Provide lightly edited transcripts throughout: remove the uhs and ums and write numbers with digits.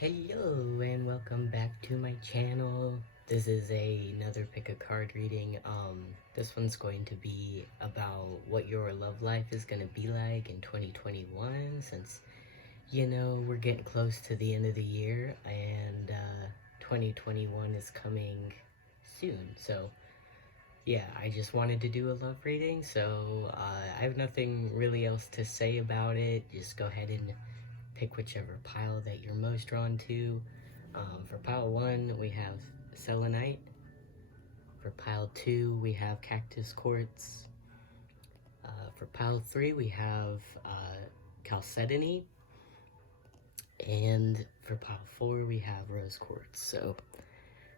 Hello and welcome back to my channel. This is another pick a card reading. This one's going to be about what your love life is going to be like in 2021, since we're getting close to the end of the year and 2021 is coming soon. So yeah, I just wanted to do a love reading, so I have nothing really else to say about it. Just go ahead and pick whichever pile that you're most drawn to. For pile 1, we have selenite. For pile 2, we have cactus quartz. For pile 3, we have chalcedony. And for pile 4, we have rose quartz. So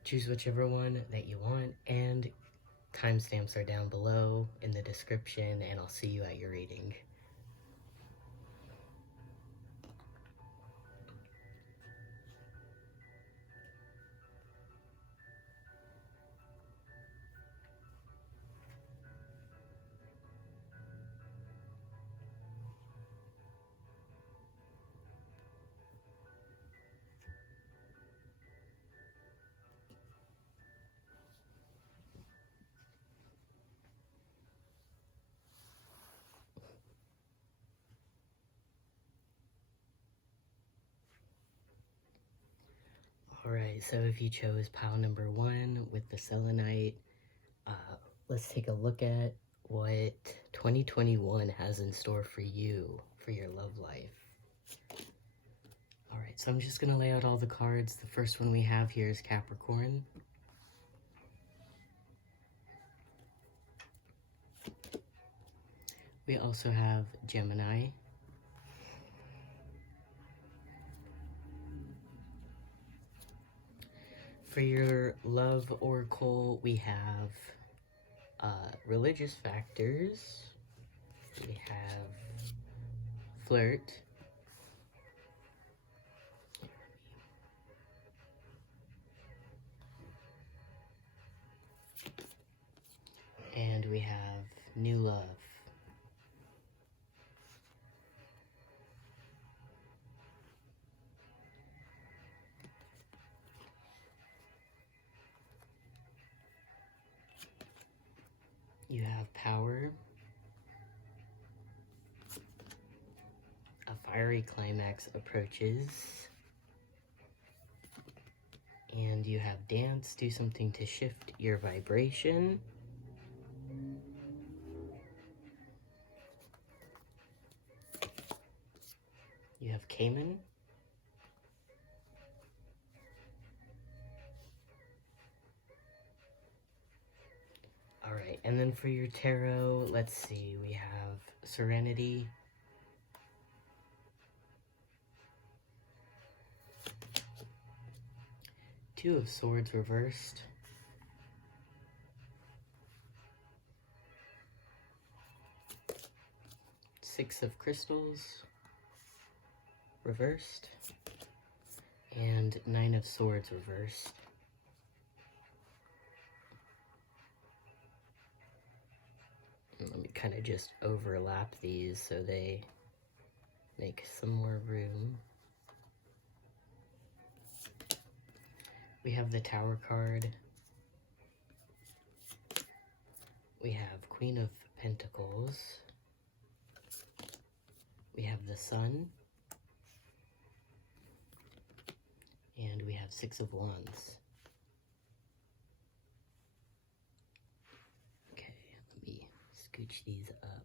choose whichever one that you want, and timestamps are down below in the description, and I'll see you at your reading. Alright, so if you chose pile number 1 with the selenite, let's take a look at what 2021 has in store for you, for your love life. Alright, so I'm just going to lay out all the cards. The first one we have here is Capricorn. We also have Gemini. For your love oracle, we have religious factors. We have flirt. And we have new love. You have power, a fiery climax approaches, and you have dance, do something to shift your vibration. You have Cayman. Alright, and then for your tarot, let's see, we have Serenity, Two of Swords reversed, Six of Crystals reversed, and Nine of Swords reversed. Let me kind of just overlap these so they make some more room. We have the Tower card. We have Queen of Pentacles. We have the Sun. And we have Six of Wands. Okay, let me scooch these up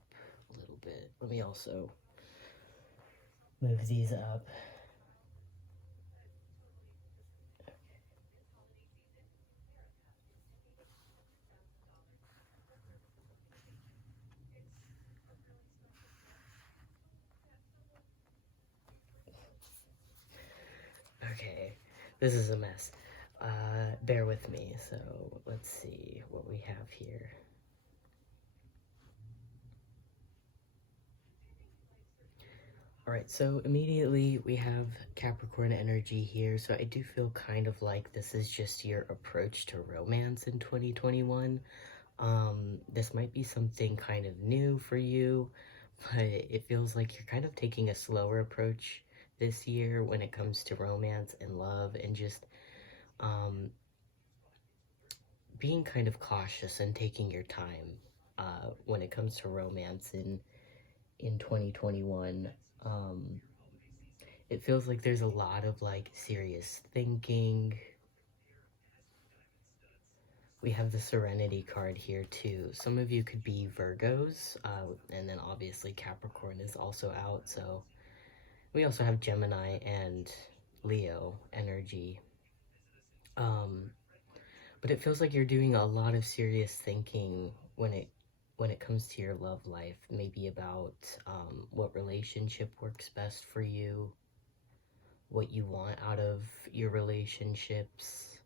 a little bit. Let me also move these up. Okay, this is a mess. Bear with me. So let's see what we have here. Alright, so immediately we have Capricorn energy here, so I do feel kind of like this is just your approach to romance in 2021. This might be something kind of new for you, but it feels like you're kind of taking a slower approach this year when it comes to romance and love, and just being kind of cautious and taking your time when it comes to romance in 2021. It feels like there's a lot of like serious thinking. We have the Serenity card here too. Some of you could be Virgos, and then obviously Capricorn is also out. So we also have Gemini and Leo energy. But it feels like you're doing a lot of serious thinking when it comes to your love life. Maybe about what relationship works best for you, what you want out of your relationships.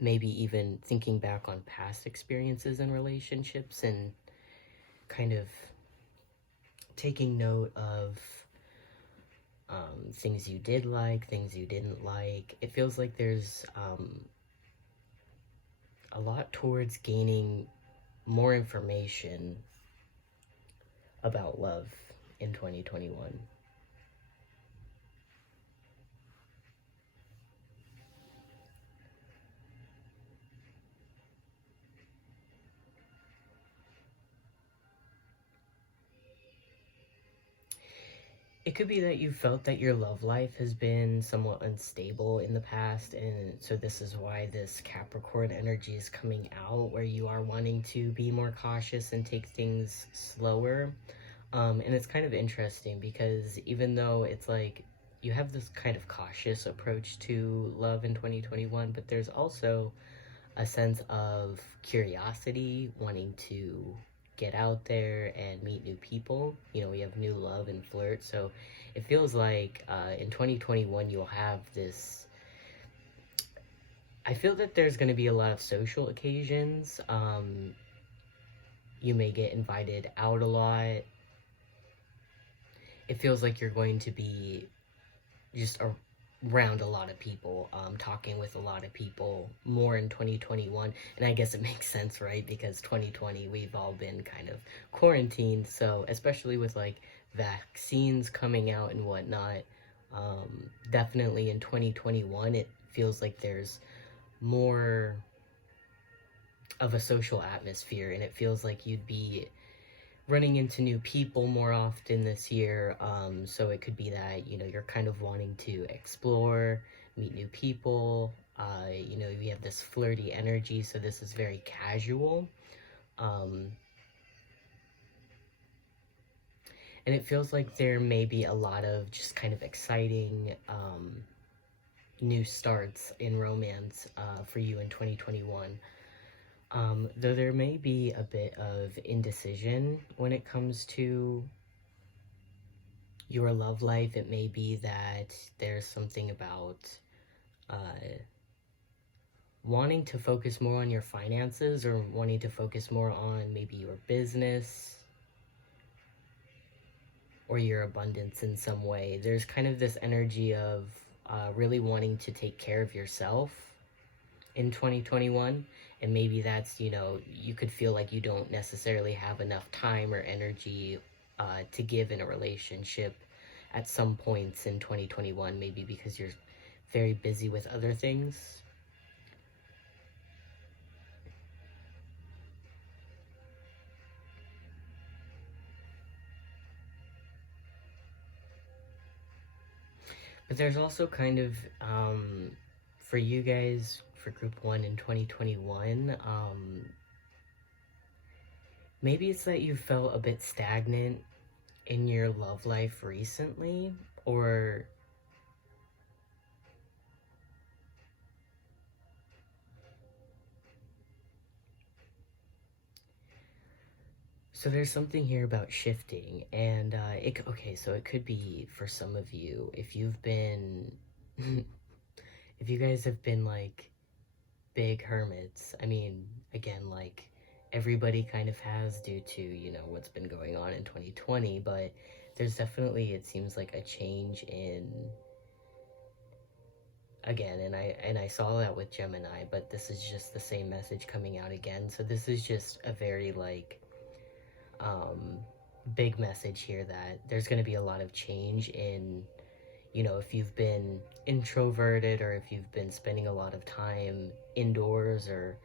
Maybe even thinking back on past experiences in relationships and kind of taking note of things you did like, things you didn't like. It feels like there's a lot towards gaining more information about love in 2021. It could be that you felt that your love life has been somewhat unstable in the past, and so this is why this Capricorn energy is coming out, where you are wanting to be more cautious and take things slower. And it's kind of interesting because even though it's like you have this kind of cautious approach to love in 2021, but there's also a sense of curiosity, wanting to get out there and meet new people. You know, we have new love and flirt. So it feels like in 2021, you'll have this. I feel that there's going to be a lot of social occasions. You may get invited out a lot. It feels like you're going to be just around a lot of people, talking with a lot of people more in 2021. And I guess it makes sense, right? Because 2020, we've all been kind of quarantined. So especially with like vaccines coming out and whatnot, definitely in 2021, it feels like there's more of a social atmosphere, and it feels like you'd be running into new people more often this year. So it could be that, you know, you're kind of wanting to explore, meet new people. You know, we have this flirty energy, so this is very casual. And it feels like there may be a lot of just kind of exciting new starts in romance for you in 2021. Though there may be a bit of indecision when it comes to your love life. It may be that there's something about wanting to focus more on your finances, or wanting to focus more on maybe your business or your abundance in some way. There's kind of this energy of really wanting to take care of yourself in 2021, and maybe that's, you know, you could feel like you don't necessarily have enough time or energy to give in a relationship at some points in 2021, maybe because you're very busy with other things. But there's also kind of, for you guys, for group 1 in 2021, maybe it's that you felt a bit stagnant in your love life recently, or so there's something here about shifting, and okay, so it could be for some of you, if you've been, if you guys have been like big hermits. I mean, again, like everybody kind of has due to, you know, what's been going on in 2020, but there's definitely, it seems like a change in, again, and I saw that with Gemini, but this is just the same message coming out again. So this is just a very like big message here that there's going to be a lot of change in, you know, if you've been introverted or if you've been spending a lot of time indoors or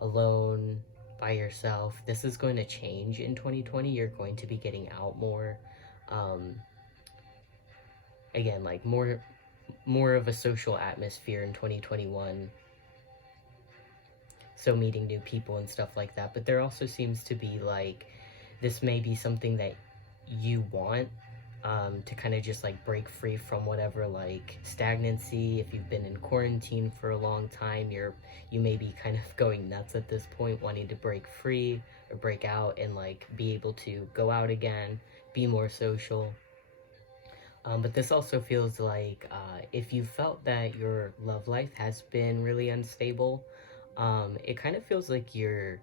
alone by yourself. This is going to change in 2020. You're going to be getting out more. Um, Again, like more of a social atmosphere in 2021. So meeting new people and stuff like that. But there also seems to be like this may be something that you want, to kind of just like break free from whatever like stagnancy. If you've been in quarantine for a long time, you may be kind of going nuts at this point, wanting to break free or break out and like be able to go out again, be more social. But this also feels like, if you felt that your love life has been really unstable, it kind of feels like you're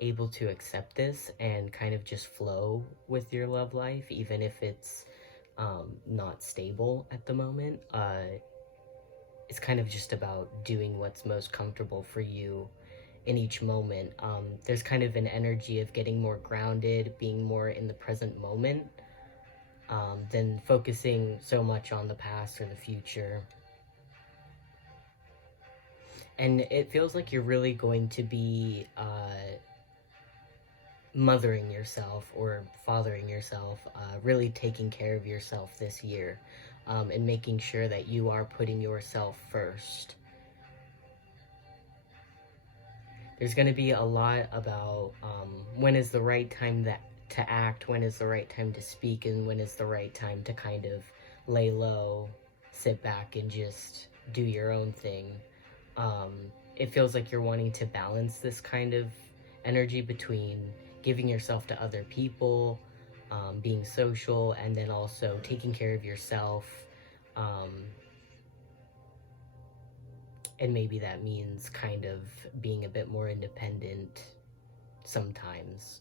able to accept this and kind of just flow with your love life, even if it's, not stable at the moment. It's kind of just about doing what's most comfortable for you in each moment. There's kind of an energy of getting more grounded, being more in the present moment, than focusing so much on the past or the future. And it feels like you're really going to be, mothering yourself or fathering yourself, really taking care of yourself this year, and making sure that you are putting yourself first. There's going to be a lot about, when is the right time to act, when is the right time to speak, and when is the right time to kind of lay low, sit back, and just do your own thing. Um, it feels like you're wanting to balance this kind of energy between giving yourself to other people, being social, and then also taking care of yourself. Um, and maybe that means kind of being a bit more independent sometimes.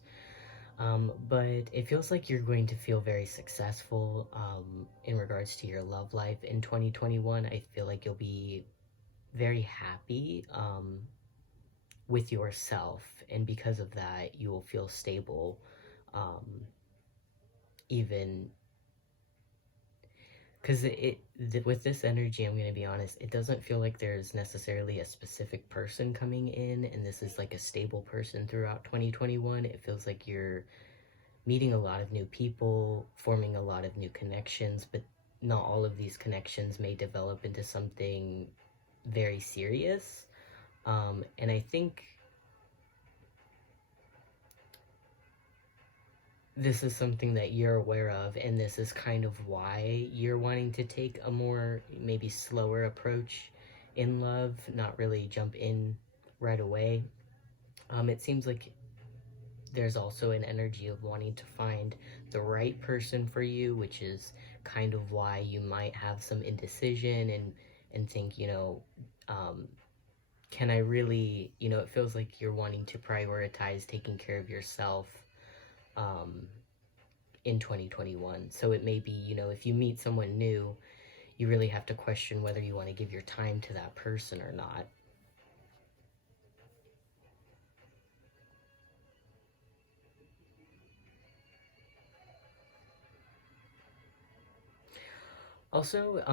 But it feels like you're going to feel very successful, in regards to your love life in 2021. I feel like you'll be very happy, with yourself, and because of that, you will feel stable, even because with this energy, I'm going to be honest, it doesn't feel like there's necessarily a specific person coming in and this is like a stable person throughout 2021. It feels like you're meeting a lot of new people, forming a lot of new connections, but not all of these connections may develop into something very serious. And I think this is something that you're aware of, and this is kind of why you're wanting to take a more maybe slower approach in love, not really jump in right away. It seems like there's also an energy of wanting to find the right person for you, which is kind of why you might have some indecision and think, can I really, it feels like you're wanting to prioritize taking care of yourself, um, in 2021. So it may be, if you meet someone new, you really have to question whether you want to give your time to that person or not. Also,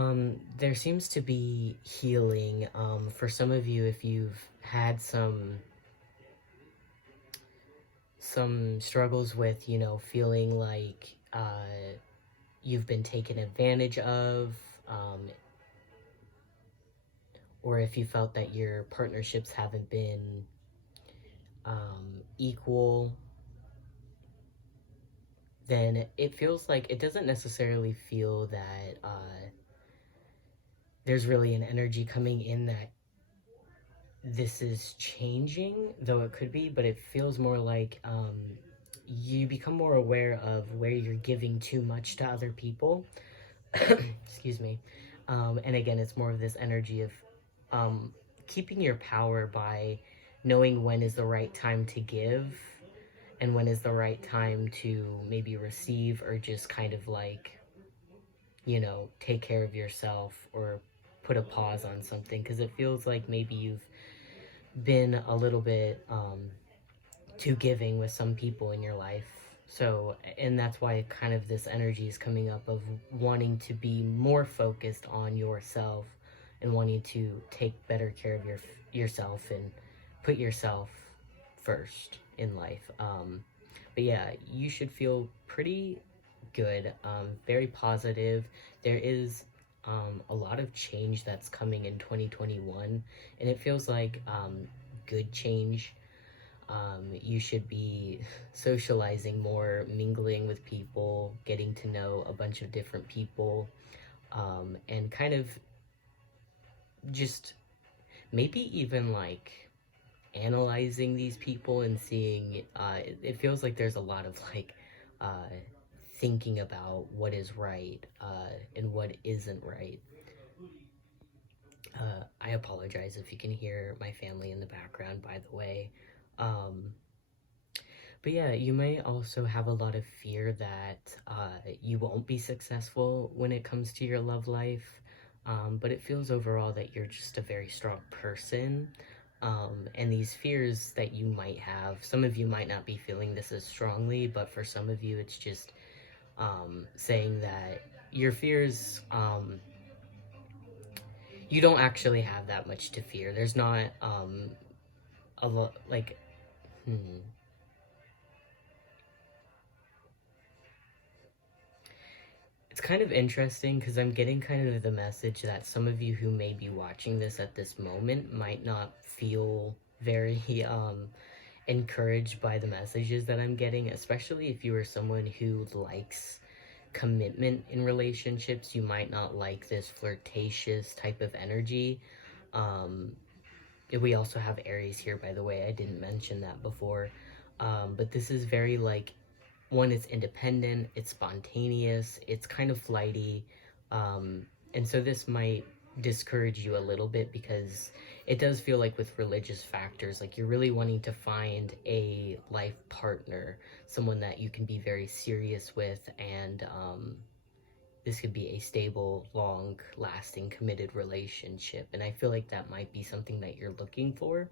there seems to be healing, for some of you, if you've had some struggles with, feeling like, you've been taken advantage of, or if you felt that your partnerships haven't been, equal, then it feels like it doesn't necessarily feel that, there's really an energy coming in that this is changing, though it could be, but it feels more like, you become more aware of where you're giving too much to other people. Excuse me. And again, it's more of this energy of, keeping your power by knowing when is the right time to give and when is the right time to maybe receive, or just kind of like, take care of yourself or put a pause on something, because it feels like maybe you've been a little bit, too giving with some people in your life. So, and that's why kind of this energy is coming up of wanting to be more focused on yourself and wanting to take better care of yourself and put yourself first in life. But yeah, you should feel pretty good, very positive. There is a lot of change that's coming in 2021, and it feels like good change. You should be socializing more, mingling with people, getting to know a bunch of different people, and kind of just maybe even like analyzing these people and seeing. It feels like there's a lot of like thinking about what is right and what isn't right. I apologize if you can hear my family in the background, by the way. Um, But yeah, you may also have a lot of fear that you won't be successful when it comes to your love life. But it feels overall that you're just a very strong person. And these fears that you might have, some of you might not be feeling this as strongly, but for some of you, it's just saying that your fears, you don't actually have that much to fear. There's not a lot, like, hmm. It's kind of interesting because I'm getting kind of the message that some of you who may be watching this at this moment might not feel very encouraged by the messages that I'm getting, especially if you are someone who likes commitment in relationships. You might not like this flirtatious type of energy. Um, we also have Aries here, by the way. I didn't mention that before. But this is very like one, it's independent, it's spontaneous, it's kind of flighty, and so this might discourage you a little bit because it does feel like with religious factors, like you're really wanting to find a life partner, someone that you can be very serious with, and this could be a stable, long lasting, committed relationship. And I feel like that might be something that you're looking for.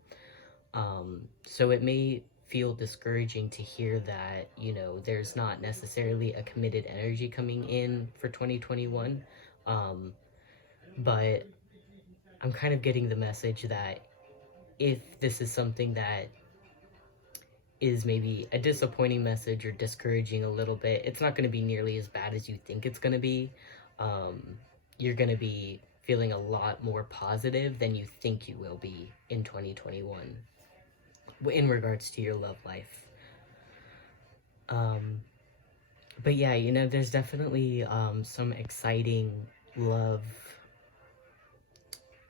So it may feel discouraging to hear that, you know, there's not necessarily a committed energy coming in for 2021. Um, but I'm kind of getting the message that if this is something that is maybe a disappointing message or discouraging a little bit, it's not going to be nearly as bad as you think it's going to be. Um, you're going to be feeling a lot more positive than you think you will be in 2021 in regards to your love life. Um, but yeah, you know, there's definitely some exciting love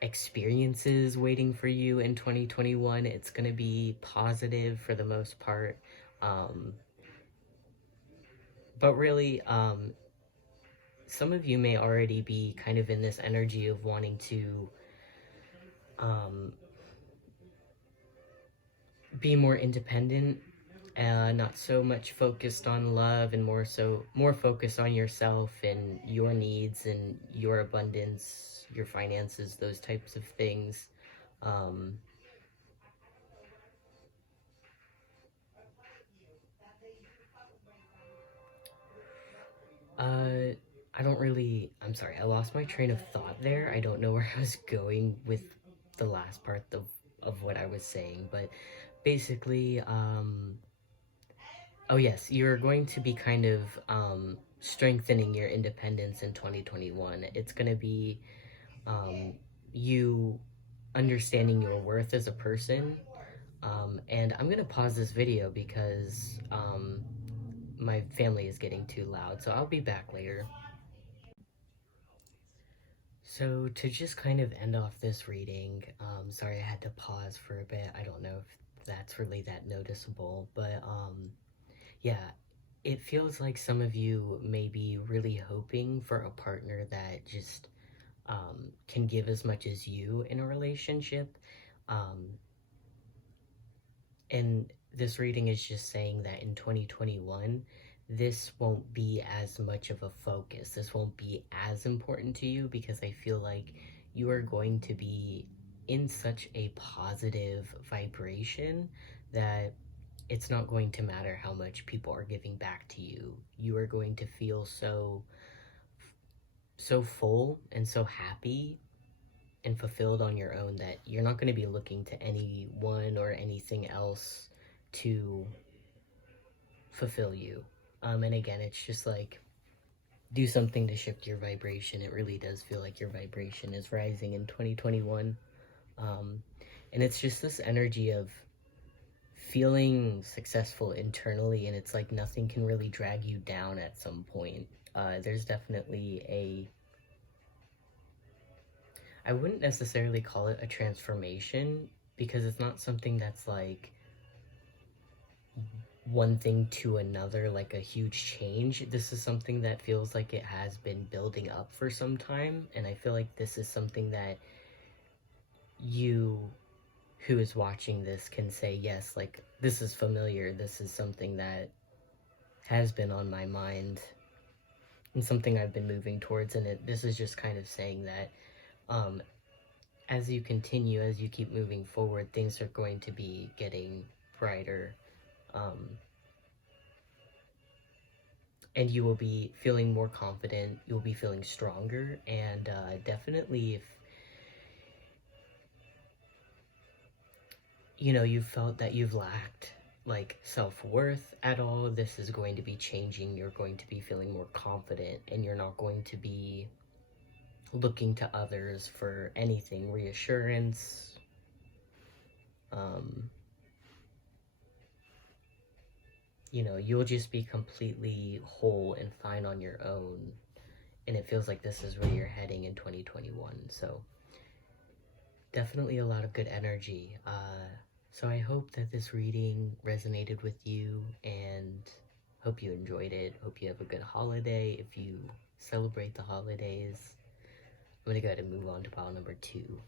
experiences waiting for you in 2021. It's going to be positive for the most part. Um, but really, some of you may already be kind of in this energy of wanting to um, be more independent, not so much focused on love, and more focused on yourself and your needs and your abundance, your finances, those types of things. Um, uh, I don't really. I'm sorry, I lost my train of thought there. I don't know where I was going with the last part of what I was saying, but basically, oh yes, you're going to be kind of strengthening your independence in 2021. It's going to be you understanding your worth as a person. And I'm going to pause this video because my family is getting too loud, so I'll be back later. So to just kind of end off this reading, sorry I had to pause for a bit. I don't know if that's really that noticeable, but yeah, it feels like some of you may be really hoping for a partner that just can give as much as you in a relationship. Um, and this reading is just saying that in 2021, this won't be as much of a focus. This won't be as important to you because I feel like you are going to be in such a positive vibration that it's not going to matter how much people are giving back to you. You are going to feel so full and so happy and fulfilled on your own that you're not going to be looking to anyone or anything else to fulfill you. And again, it's just like, do something to shift your vibration. It really does feel like your vibration is rising in 2021. And it's just this energy of feeling successful internally, and it's like nothing can really drag you down at some point. There's definitely I wouldn't necessarily call it a transformation, because it's not something that's like one thing to another, like a huge change. This is something that feels like it has been building up for some time, and I feel like this is something that you who is watching this can say, yes, like, this is familiar, this is something that has been on my mind and something I've been moving towards. And this is just kind of saying that as you continue, as you keep moving forward, things are going to be getting brighter, and you will be feeling more confident, you'll be feeling stronger. And definitely, if you felt that you've lacked like self-worth at all, this is going to be changing. You're going to be feeling more confident, and you're not going to be looking to others for anything, reassurance. You'll just be completely whole and fine on your own, and it feels like this is where you're heading in 2021. So definitely a lot of good energy. So I hope that this reading resonated with you, and hope you enjoyed it. Hope you have a good holiday if you celebrate the holidays. I'm gonna go ahead and move on to pile number 2.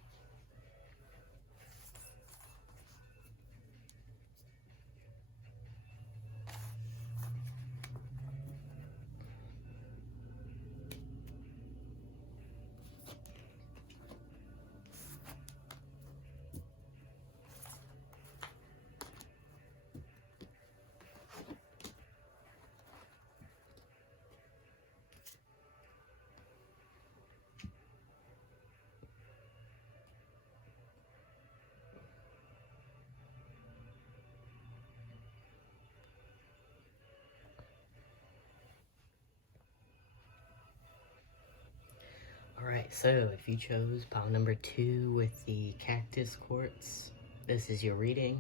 Alright, so if you chose pile number 2 with the cactus quartz, this is your reading.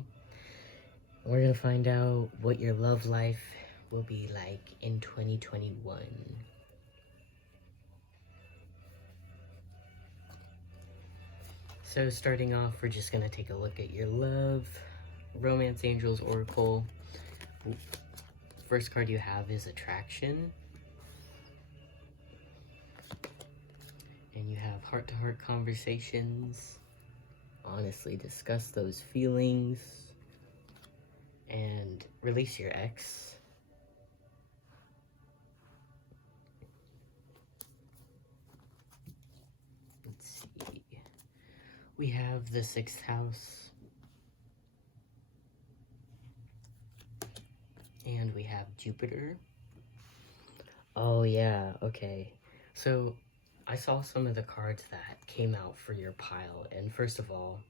We're gonna find out what your love life will be like in 2021. So starting off, we're just gonna take a look at your love. Romance Angels Oracle. First card you have is Attraction. And you have heart-to-heart conversations. Honestly discuss those feelings. And release your ex. Let's see. We have the 6th house. And we have Jupiter. Oh yeah, okay. So I saw some of the cards that came out for your pile, and first of all,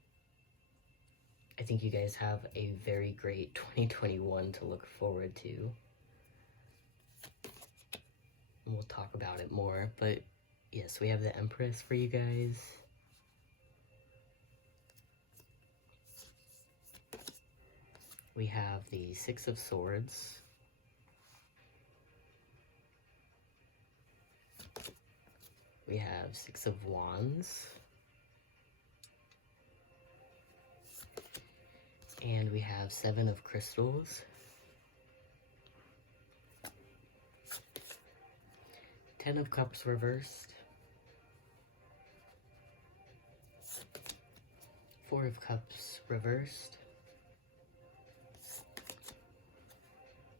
I think you guys have a very great 2021 to look forward to. And we'll talk about it more, but yes, we have the Empress for you guys. We have the 6 of Swords. We have 6 of Wands. And we have 7 of Crystals. 10 of Cups reversed. 4 of Cups reversed.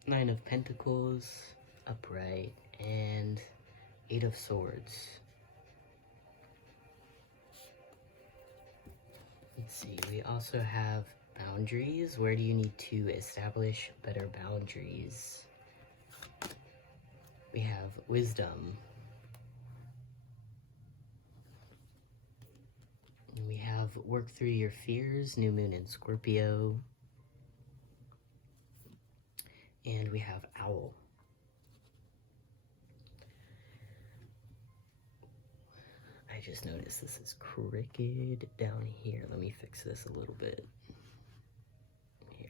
9 of Pentacles upright, and 8 of Swords. Let's see, we also have boundaries? Where do you need to establish better boundaries? We have wisdom. And we have work through your fears, new moon in Scorpio. And we have owl. I just noticed this is crooked down here. Let me fix this a little bit. Here.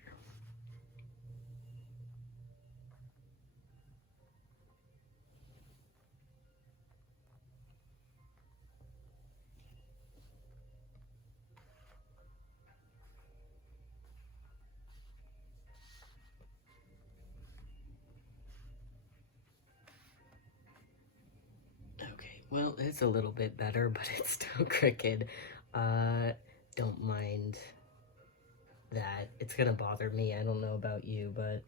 Well, it's a little bit better, but it's still crooked. Don't mind that. It's gonna bother me. I don't know about you, but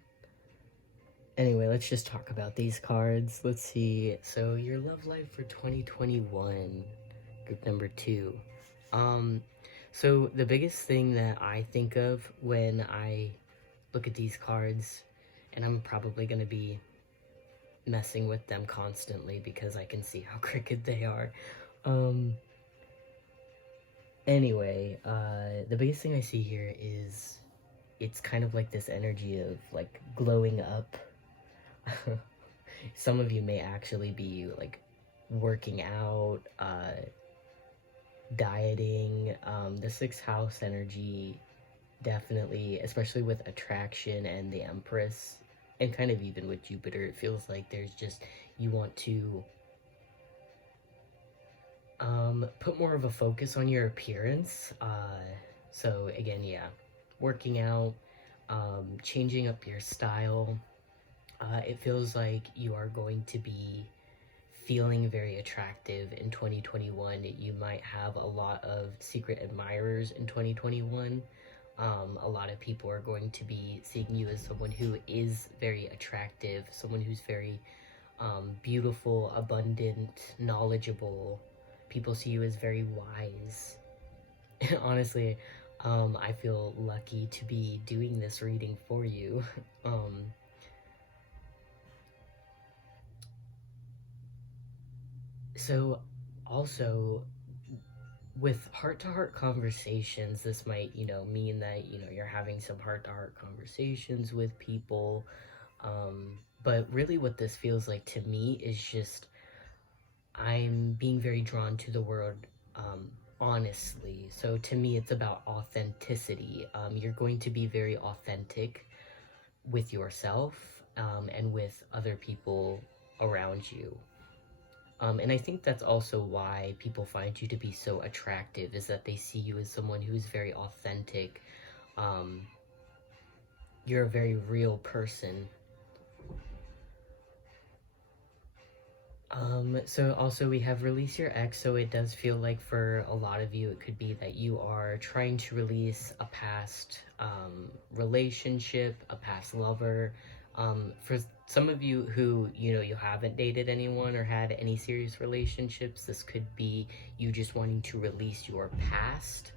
anyway, let's just talk about these cards. Let's see. So your love life for 2021, group number 2. So the biggest thing that I think of when I look at these cards, and I'm probably gonna be messing with them constantly because I can see how crooked they are. Anyway, the biggest thing I see here is it's kind of like this energy of like glowing up. Some of you may actually be like working out, dieting. The 6th house energy definitely, especially with attraction and the Empress, and kind of even with Jupiter, it feels like there's just, you want to put more of a focus on your appearance. So again, yeah, working out, changing up your style. It feels like you are going to be feeling very attractive in 2021. You might have a lot of secret admirers in 2021. A lot of people are going to be seeing you as someone who is very attractive, someone who's very beautiful, abundant, knowledgeable. People see you as very wise. Honestly, I feel lucky to be doing this reading for you. So also, with heart-to-heart conversations, this might, mean that, you're having some heart-to-heart conversations with people. But really what this feels like to me is just, I'm being very drawn to the word, honestly. So to me, it's about authenticity. You're going to be very authentic with yourself, and with other people around you. And I think that's also why people find you to be so attractive, is that they see you as someone who's very authentic. You're a very real person. So also we have release your ex, so it does feel like for a lot of you, it could be that you are trying to release a past relationship, a past lover. For some of you who, you haven't dated anyone or had any serious relationships, this could be you just wanting to release your past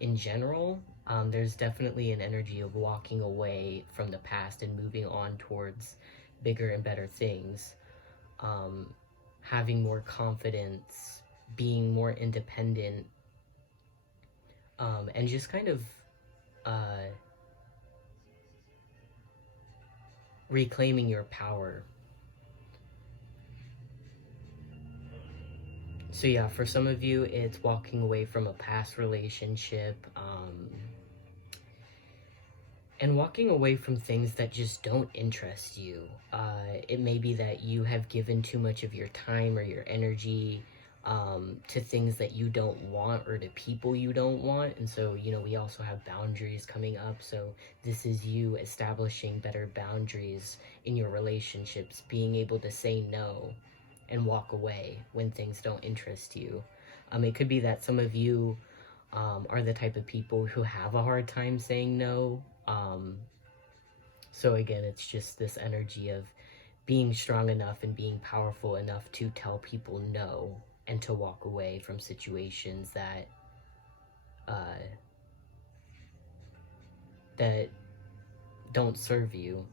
in general. There's definitely an energy of walking away from the past and moving on towards bigger and better things. Having more confidence, being more independent, and just kind of reclaiming your power. So yeah, for some of you, it's walking away from a past relationship, and walking away from things that just don't interest you. It may be that you have given too much of your time or your energy to things that you don't want, or to people you don't want. And so, we also have boundaries coming up. So this is you establishing better boundaries in your relationships, being able to say no and walk away when things don't interest you. It could be that some of you are the type of people who have a hard time saying no. So again, it's just this energy of being strong enough and being powerful enough to tell people no, and to walk away from situations that that don't serve you.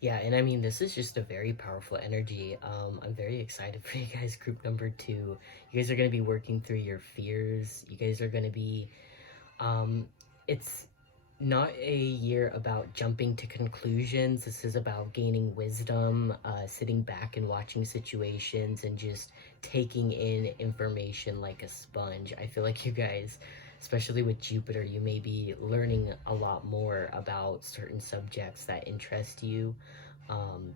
Yeah, and I mean, this is just a very powerful energy. I'm very excited for you guys, group number 2. You guys are going to be working through your fears. You guys are going to be, it's not a year about jumping to conclusions. This is about gaining wisdom, sitting back and watching situations and just taking in information like a sponge. I feel like you guys, especially with Jupiter, you may be learning a lot more about certain subjects that interest you.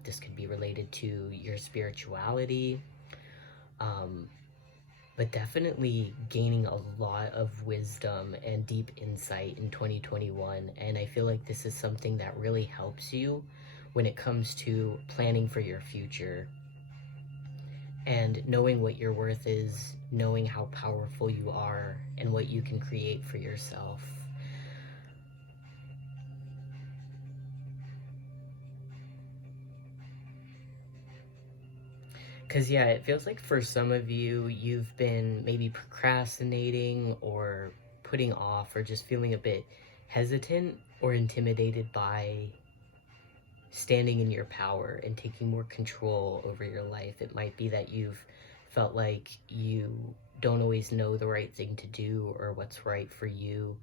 This could be related to your spirituality, um, but definitely gaining a lot of wisdom and deep insight in 2021. And I feel like this is something that really helps you when it comes to planning for your future and knowing what your worth is, knowing how powerful you are, and what you can create for yourself. Because, yeah, it feels like for some of you, you've been maybe procrastinating or putting off or just feeling a bit hesitant or intimidated by standing in your power and taking more control over your life. It might be that you've felt like you don't always know the right thing to do or what's right for you.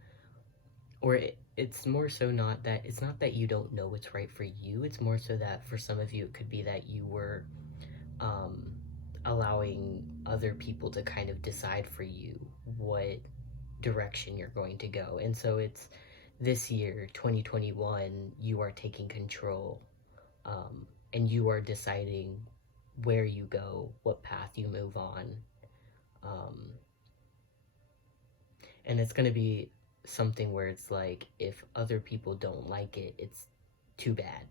Or it's more so not that, it's not that you don't know what's right for you. It's more so that for some of you, it could be that you were um, allowing other people to kind of decide for you what direction you're going to go. And so it's this year, 2021, you are taking control, and you are deciding where you go, what path you move on. Um, and it's going to be something where it's like, if other people don't like it, it's too bad.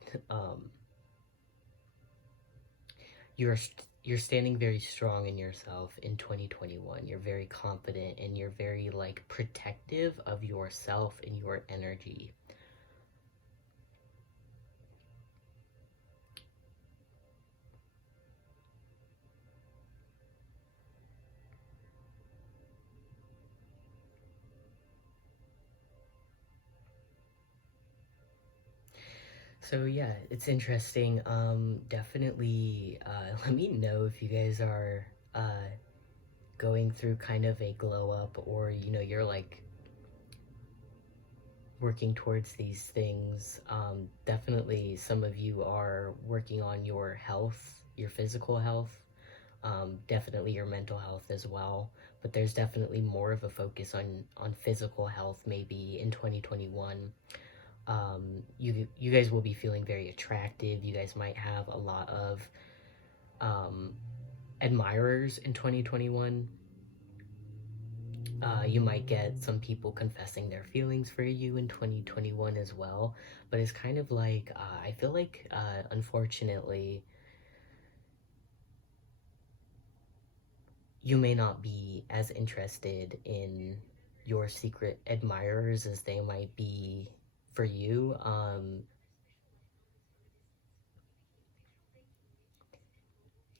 You're you're standing very strong in yourself in 2021. You're very confident and you're very like protective of yourself and your energy. So yeah, it's interesting. Definitely let me know if you guys are going through kind of a glow up, or you're like working towards these things. Definitely some of you are working on your health, your physical health, definitely your mental health as well. But there's definitely more of a focus on physical health maybe in 2021. You guys will be feeling very attractive. You guys might have a lot of admirers in 2021. You might get some people confessing their feelings for you in 2021 as well. But it's kind of like, I feel like, unfortunately, you may not be as interested in your secret admirers as they might be for you.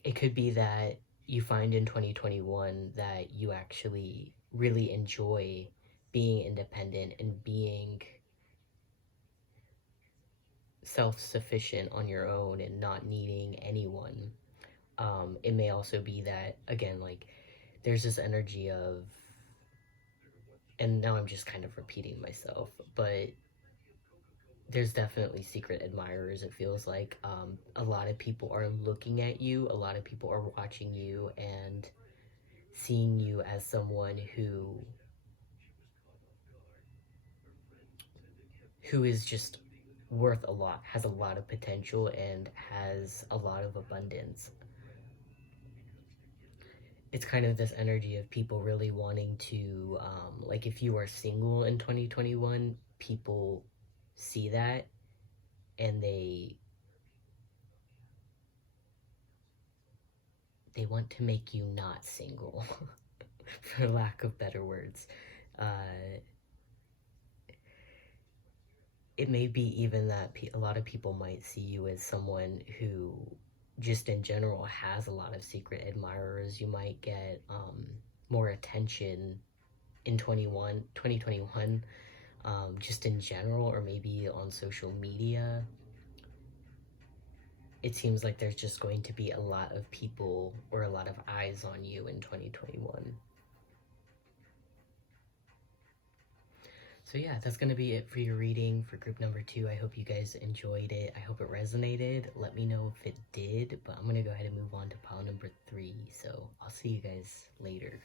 It could be that you find in 2021 that you actually really enjoy being independent and being self-sufficient on your own and not needing anyone. It may also be that, again, like, there's this energy of, and now I'm just kind of repeating myself, but there's definitely secret admirers. It feels like a lot of people are looking at you, a lot of people are watching you and seeing you as someone who is just worth a lot, has a lot of potential, and has a lot of abundance. It's kind of this energy of people really wanting to, like, if you are single in 2021, people see that and they want to make you not single, for lack of better words. It may be even that a lot of people might see you as someone who just in general has a lot of secret admirers. You might get more attention in 2021, just in general, or maybe on social media, it seems like there's just going to be a lot of people or a lot of eyes on you in 2021. So yeah, that's going to be it for your reading for group number 2. I hope you guys enjoyed it. I hope it resonated. Let me know if it did, but I'm going to go ahead and move on to pile number 3. So I'll see you guys later.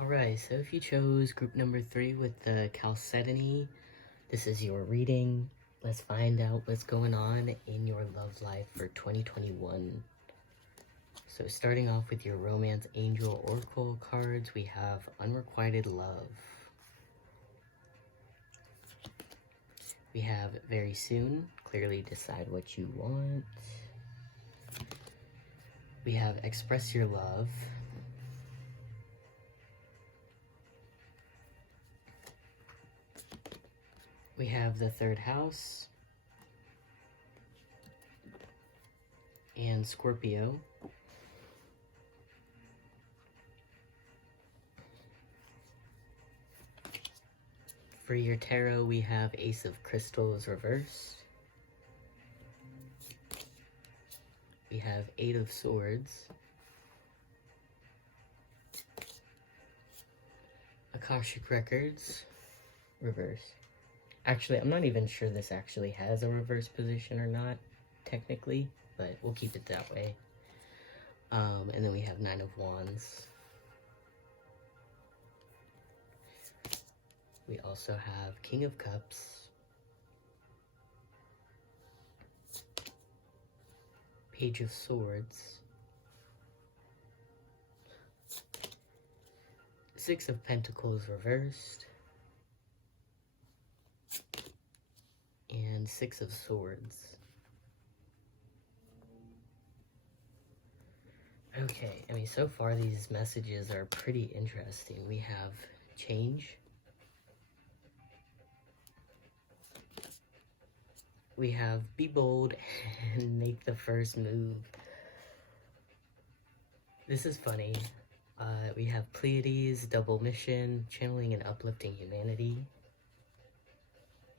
Alright, so if you chose group number 3 with the chalcedony, this is your reading. Let's find out what's going on in your love life for 2021. So starting off with your Romance Angel Oracle cards, we have Unrequited Love. We have Very Soon, clearly decide what you want. We have Express Your Love. We have the Third House. And Scorpio. For your tarot, we have Ace of Crystals reversed. We have 8 of Swords. Akashic Records reverse. Actually, I'm not even sure this actually has a reverse position or not, technically, but we'll keep it that way. And then we have 9 of Wands. We also have King of Cups. Page of Swords. 6 of Pentacles reversed. And 6 of Swords. Okay, I mean, so far these messages are pretty interesting. We have change. We have be bold and make the first move. This is funny. We have Pleiades, double mission, channeling and uplifting humanity.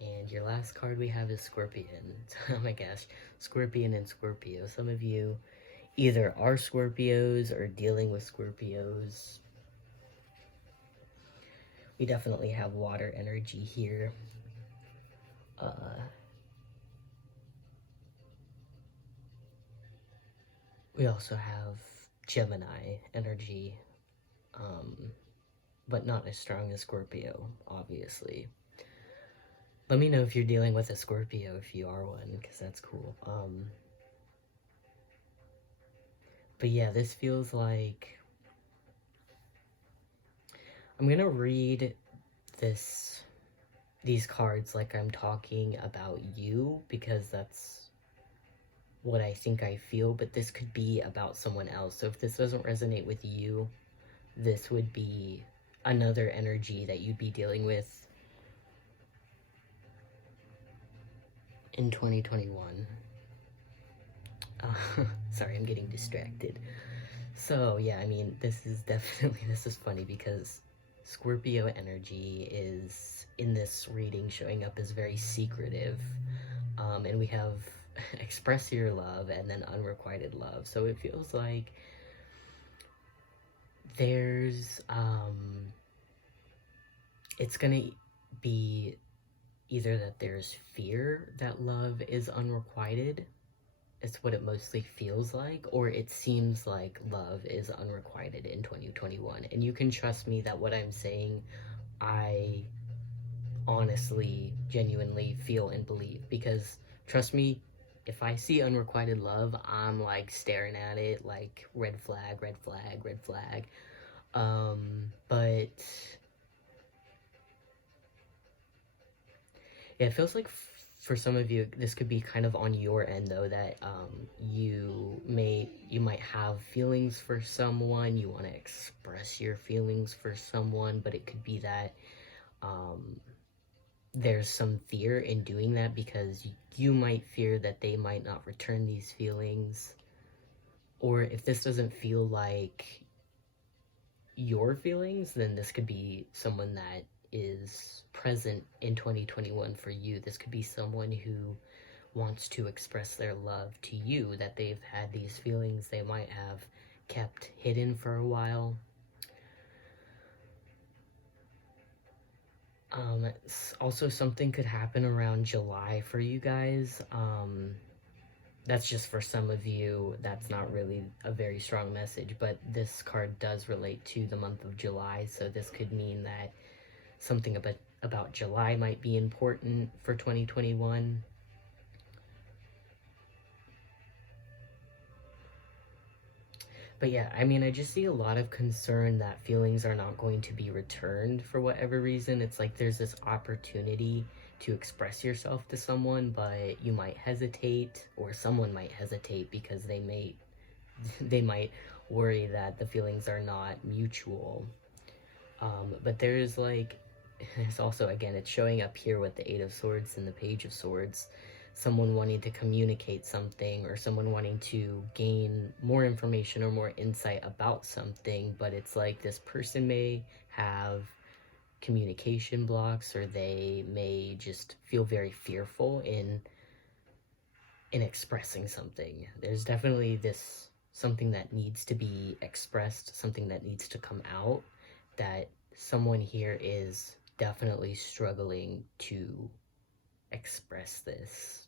And your last card we have is Scorpion. Oh my gosh, Scorpion and Scorpio. Some of you either are Scorpios or dealing with Scorpios. We definitely have water energy here. We also have Gemini energy, but not as strong as Scorpio, obviously. Let me know if you're dealing with a Scorpio, if you are one, because that's cool. But yeah, this feels like... I'm gonna read these cards like I'm talking about you, because that's what I think I feel, but this could be about someone else. So if this doesn't resonate with you, this would be another energy that you'd be dealing with in 2021. Sorry, I'm getting distracted. So yeah, I mean, this is funny because Scorpio energy is in this reading showing up as very secretive, and we have express your love and then unrequited love. So it feels like there's it's gonna be either that there's fear that love is unrequited, it's what it mostly feels like, or it seems like love is unrequited in 2021. And you can trust me that what I'm saying, I honestly, genuinely feel and believe, because trust me, if I see unrequited love, I'm like staring at it like red flag, red flag, red flag. But yeah, it feels like for some of you, this could be kind of on your end though, that you might have feelings for someone, you want to express your feelings for someone, but it could be that um, there's some fear in doing that because you might fear that they might not return these feelings. Or if this doesn't feel like your feelings, then this could be someone that is present in 2021 for you. This could be someone who wants to express their love to you, that they've had these feelings they might have kept hidden for a while. Also, something could happen around July for you guys. That's just for some of you. That's not really a very strong message, but this card does relate to the month of July, so this could mean that something about July might be important for 2021. But yeah, I mean, I just see a lot of concern that feelings are not going to be returned for whatever reason. It's like there's this opportunity to express yourself to someone, but you might hesitate, or someone might hesitate because they might worry that the feelings are not mutual. But there's like, it's also, again, it's showing up here with the Eight of Swords and the Page of Swords. Someone wanting to communicate something, or someone wanting to gain more information or more insight about something, but it's like this person may have communication blocks, or they may just feel very fearful in expressing something. There's definitely this something that needs to be expressed, something that needs to come out, that someone here is definitely struggling to express this.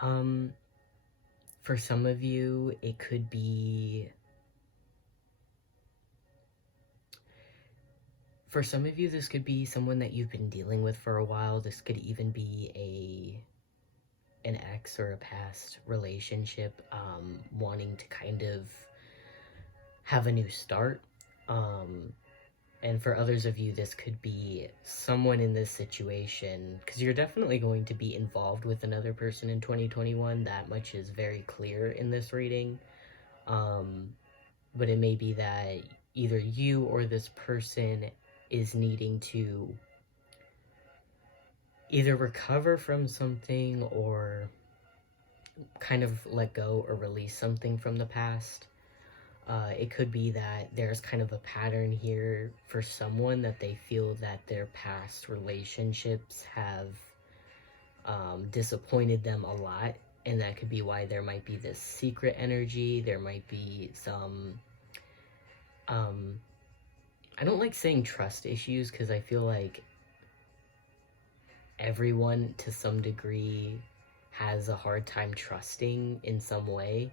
Um, for some of you, it could be... For some of you, this could be someone that you've been dealing with for a while. This could even be an ex or a past relationship, wanting to kind of have a new start. And for others of you, this could be someone in this situation, because you're definitely going to be involved with another person in 2021. That much is very clear in this reading. But it may be that either you or this person is needing to either recover from something or kind of let go or release something from the past. It could be that there's kind of a pattern here for someone, that they feel that their past relationships have disappointed them a lot, and that could be why there might be this secret energy. There might be some I don't like saying trust issues, because I feel like everyone to some degree has a hard time trusting in some way.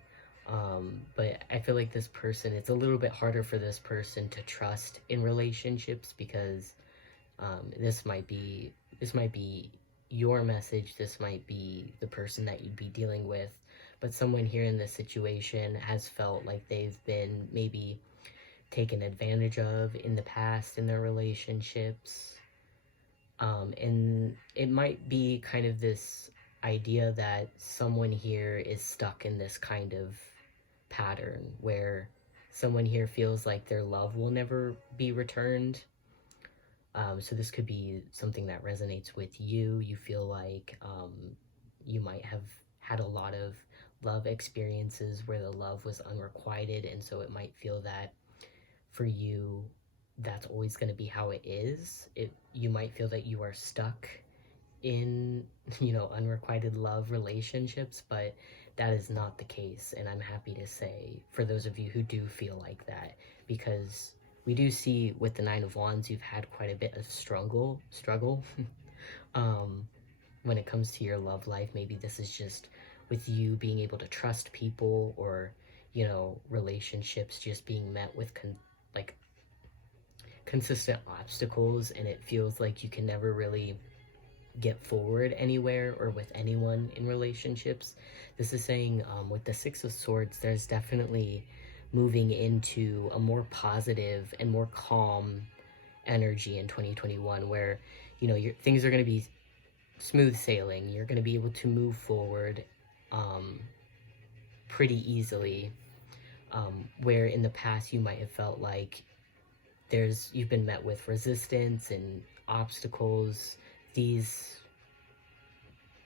But I feel like this person, it's a little bit harder for this person to trust in relationships, because this might be your message, this might be the person that you'd be dealing with, but someone here in this situation has felt like they've been maybe taken advantage of in the past in their relationships. And it might be kind of this idea that someone here is stuck in this kind of pattern where someone here feels like their love will never be returned. So this could be something that resonates with you. You feel like you might have had a lot of love experiences where the love was unrequited, and so it might feel that for you that's always going to be how it is. You might feel that you are stuck in, unrequited love relationships, but that is not the case. And I'm happy to say, for those of you who do feel like that, because we do see with the Nine of Wands, you've had quite a bit of struggle when it comes to your love life. Maybe this is just with you being able to trust people, or, you know, relationships just being met with like consistent obstacles, and it feels like you can never really get forward anywhere or with anyone in relationships. This is saying, with the Six of Swords, there's definitely moving into a more positive and more calm energy in 2021, where, you know, things are going to be smooth sailing. You're going to be able to move forward pretty easily, where in the past you might have felt like you've been met with resistance and obstacles. These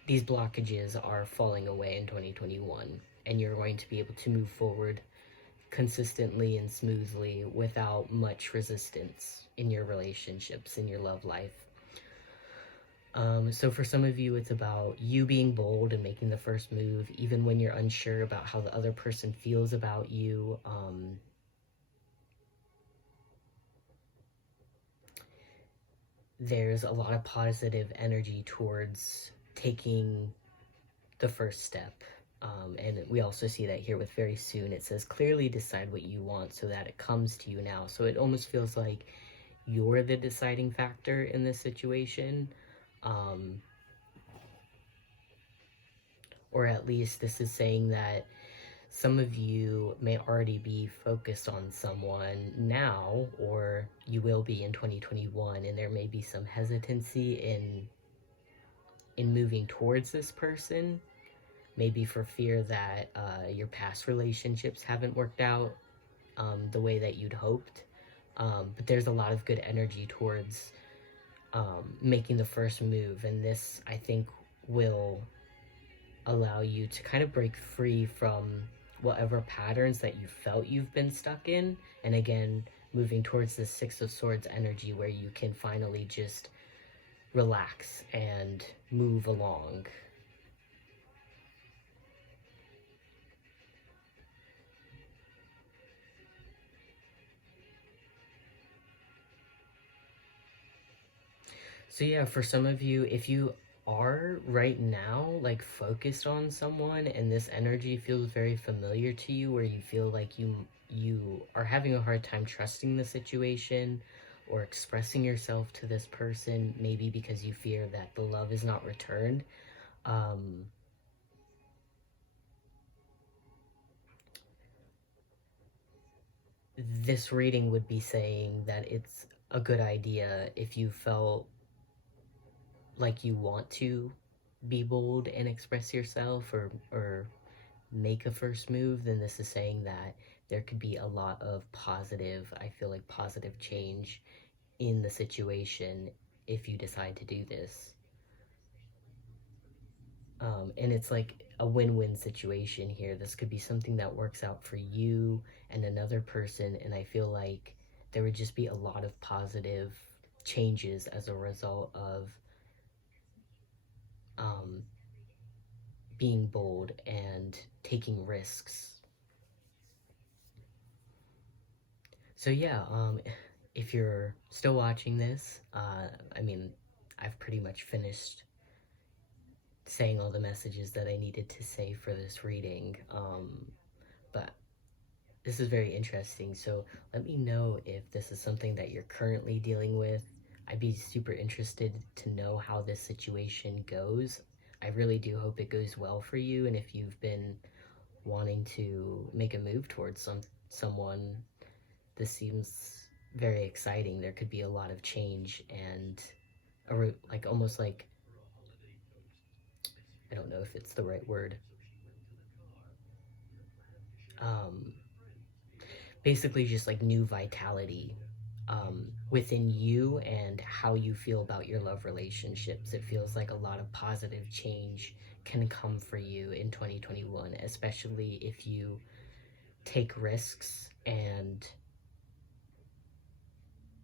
blockages are falling away in 2021, and you're going to be able to move forward consistently and smoothly without much resistance in your relationships, in your love life. So for some of you, it's about you being bold and making the first move, even when you're unsure about how the other person feels about you. There's a lot of positive energy towards taking the first step. And we also see that here with very soon. It says, clearly decide what you want so that it comes to you now. So it almost feels like you're the deciding factor in this situation. Or at least this is saying that some of you may already be focused on someone now, or you will be in 2021, and there may be some hesitancy in moving towards this person, maybe for fear that your past relationships haven't worked out the way that you'd hoped. But there's a lot of good energy towards making the first move, and this, I think, will allow you to kind of break free from whatever patterns that you felt you've been stuck in, and again, moving towards the Six of Swords energy, where you can finally just relax and move along. So yeah, for some of you, if you are right now like focused on someone and this energy feels very familiar to you, where you feel like you are having a hard time trusting the situation or expressing yourself to this person, maybe because you fear that the love is not returned, this reading would be saying that it's a good idea, if you felt like you want to be bold and express yourself, or make a first move, then this is saying that there could be a lot of positive, I feel like positive change in the situation if you decide to do this. And it's like a win-win situation here. This could be something that works out for you and another person, and I feel like there would just be a lot of positive changes as a result of being bold and taking risks. So yeah, if you're still watching this, I mean, I've pretty much finished saying all the messages that I needed to say for this reading, but this is very interesting. So let me know if this is something that you're currently dealing with. I'd be super interested to know how this situation goes. I really do hope it goes well for you, and if you've been wanting to make a move towards someone, this seems very exciting. There could be a lot of change and like almost like, I don't know if it's the right word. Basically just like new vitality within you and how you feel about your love relationships. It feels like a lot of positive change can come for you in 2021, especially if you take risks and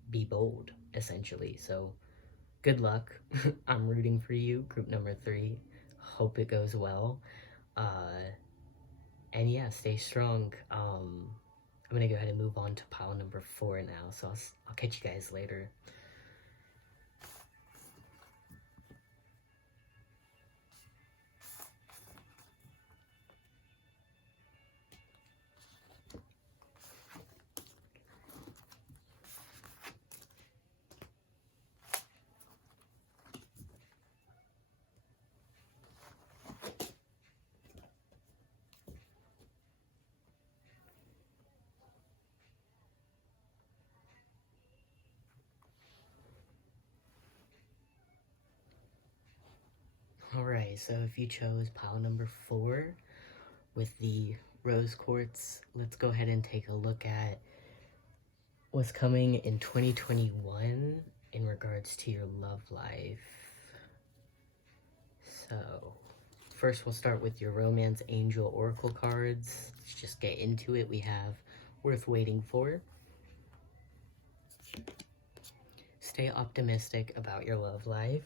be bold, essentially. So good luck. I'm rooting for you, group number 3. Hope it goes well. And yeah, stay strong. I'm gonna go ahead and move on to pile number 4 now, so I'll catch you guys later. Okay, so if you chose pile number 4 with the rose quartz, let's go ahead and take a look at what's coming in 2021 in regards to your love life. So, first we'll start with your Romance Angel Oracle cards. Let's just get into it. We have Worth Waiting For. Stay optimistic about your love life.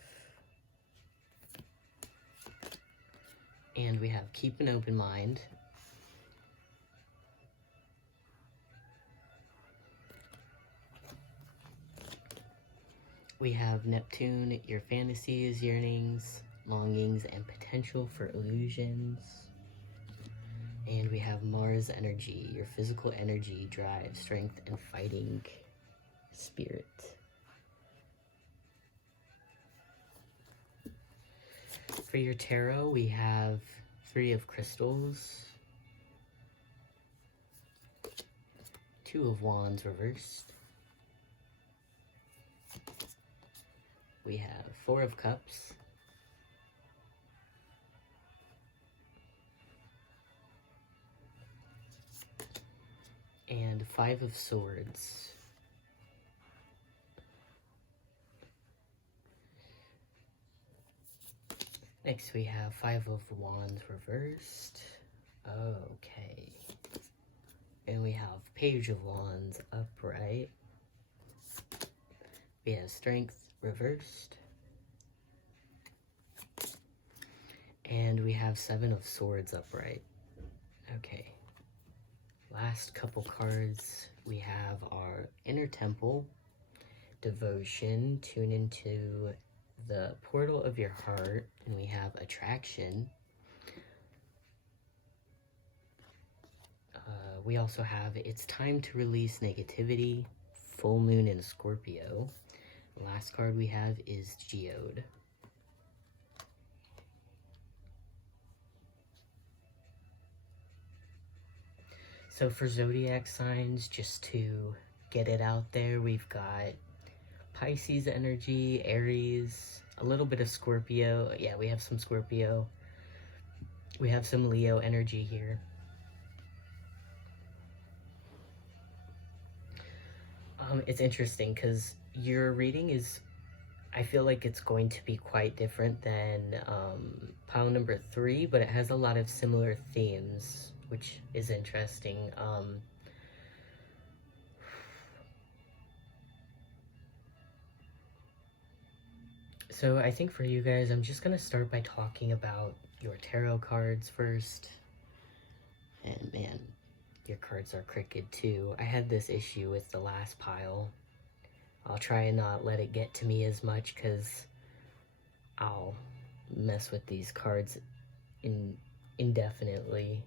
And we have Keep an Open Mind. We have Neptune, your fantasies, yearnings, longings, and potential for illusions. And we have Mars energy, your physical energy, drive, strength, and fighting spirit. For your tarot, we have 3 of Crystals, 2 of Wands reversed. We have 4 of Cups, and 5 of Swords. Next we have 5 of Wands reversed. Okay. And we have Page of Wands upright. We have Strength reversed. And we have 7 of Swords upright. Okay. Last couple cards, we have our Inner Temple, Devotion, tune into the portal of your heart, and we have Attraction. We also have It's Time to Release Negativity, Full Moon in Scorpio. The last card we have is Geode. So for zodiac signs, just to get it out there, we've got Pisces energy, Aries, a little bit of Scorpio. Yeah, we have some Scorpio. We have some Leo energy here. It's interesting because your reading is, I feel like it's going to be quite different than pile number 3, but it has a lot of similar themes, which is interesting. So I think for you guys, I'm just going to start by talking about your tarot cards first. And man, your cards are crooked too. I had this issue with the last pile. I'll try and not let it get to me as much because I'll mess with these cards indefinitely.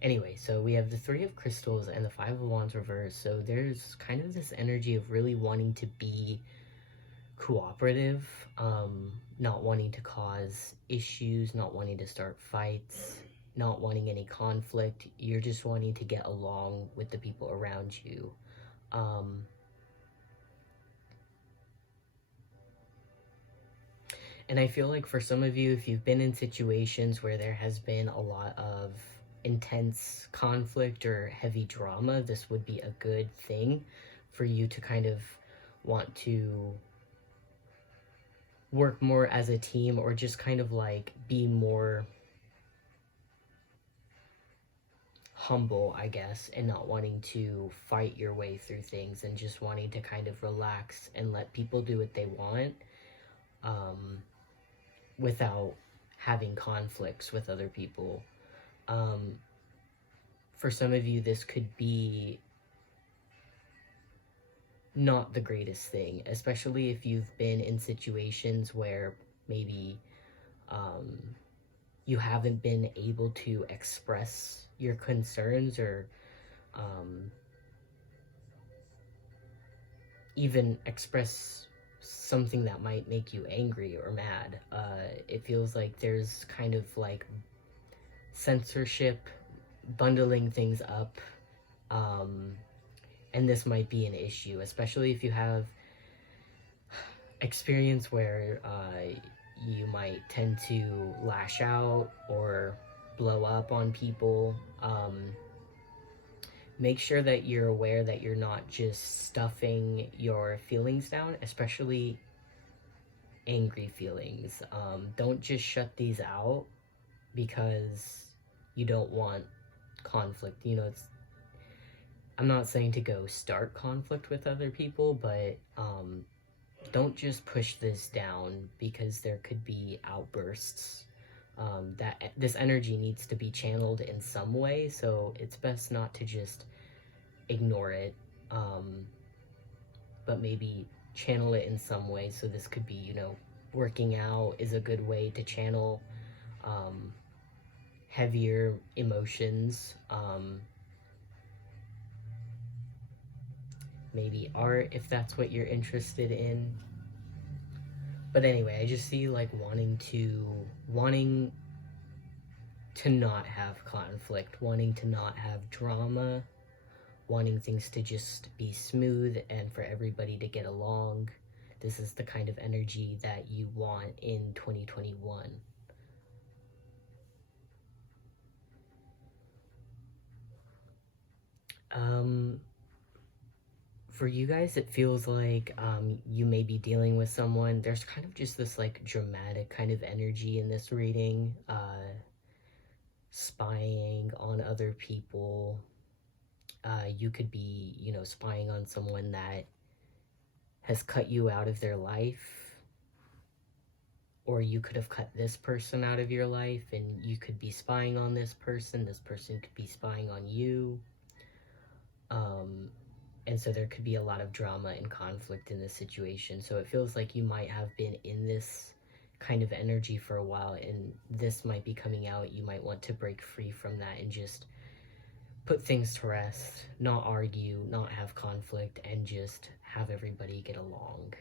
Anyway, so we have the 3 of Crystals and the 5 of Wands reversed. So there's kind of this energy of really wanting to be cooperative, not wanting to cause issues, not wanting to start fights, not wanting any conflict. You're just wanting to get along with the people around you. And I feel like for some of you, if you've been in situations where there has been a lot of intense conflict or heavy drama, this would be a good thing for you to kind of want to work more as a team, or just kind of like be more humble, I guess, and not wanting to fight your way through things and just wanting to kind of relax and let people do what they want, without having conflicts with other people. For some of you, this could be not the greatest thing, especially if you've been in situations where maybe you haven't been able to express your concerns, or even express something that might make you angry or mad. It feels like there's kind of like censorship, bundling things up, and this might be an issue, especially if you have experience where you might tend to lash out or blow up on people. Make sure that you're aware that you're not just stuffing your feelings down, especially angry feelings. Don't just shut these out because you don't want conflict. You know, I'm not saying to go start conflict with other people, but don't just push this down because there could be outbursts. That this energy needs to be channeled in some way, so it's best not to just ignore it, but maybe channel it in some way. So this could be, you know, working out is a good way to channel heavier emotions. Maybe art if that's what you're interested in. But anyway, I just see like wanting to not have conflict, wanting to not have drama, wanting things to just be smooth and for everybody to get along. This is the kind of energy that you want in 2021. For you guys, it feels like you may be dealing with someone. There's kind of just this like dramatic kind of energy in this reading. Spying on other people. You could be, you know, spying on someone that has cut you out of their life. Or you could have cut this person out of your life and you could be spying on this person. This person could be spying on you. And so there could be a lot of drama and conflict in this situation. So it feels like you might have been in this kind of energy for a while, and this might be coming out. You might want to break free from that and just put things to rest, not argue, not have conflict, and just have everybody get along.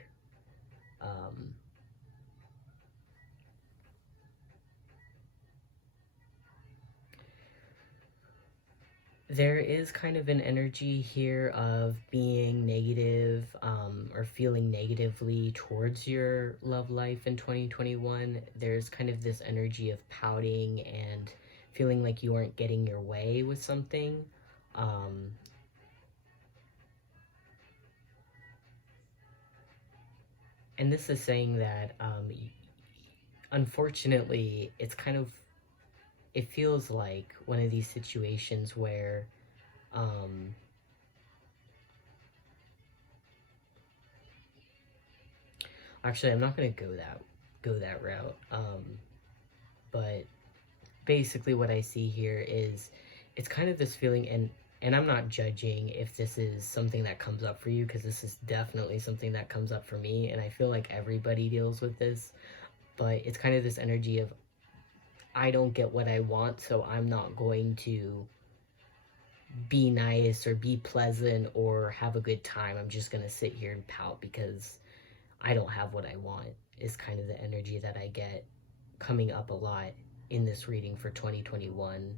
There is kind of an energy here of being negative or feeling negatively towards your love life in 2021. There's kind of this energy of pouting and feeling like you aren't getting your way with something. And this is saying that unfortunately, it feels like one of these situations where actually I'm not going to go that route, but basically what I see here is it's kind of this feeling, and I'm not judging if this is something that comes up for you, because this is definitely something that comes up for me, and I feel like everybody deals with this, but it's kind of this energy of I don't get what I want, so I'm not going to be nice or be pleasant or have a good time. I'm just going to sit here and pout because I don't have what I want, is kind of the energy that I get coming up a lot in this reading for 2021.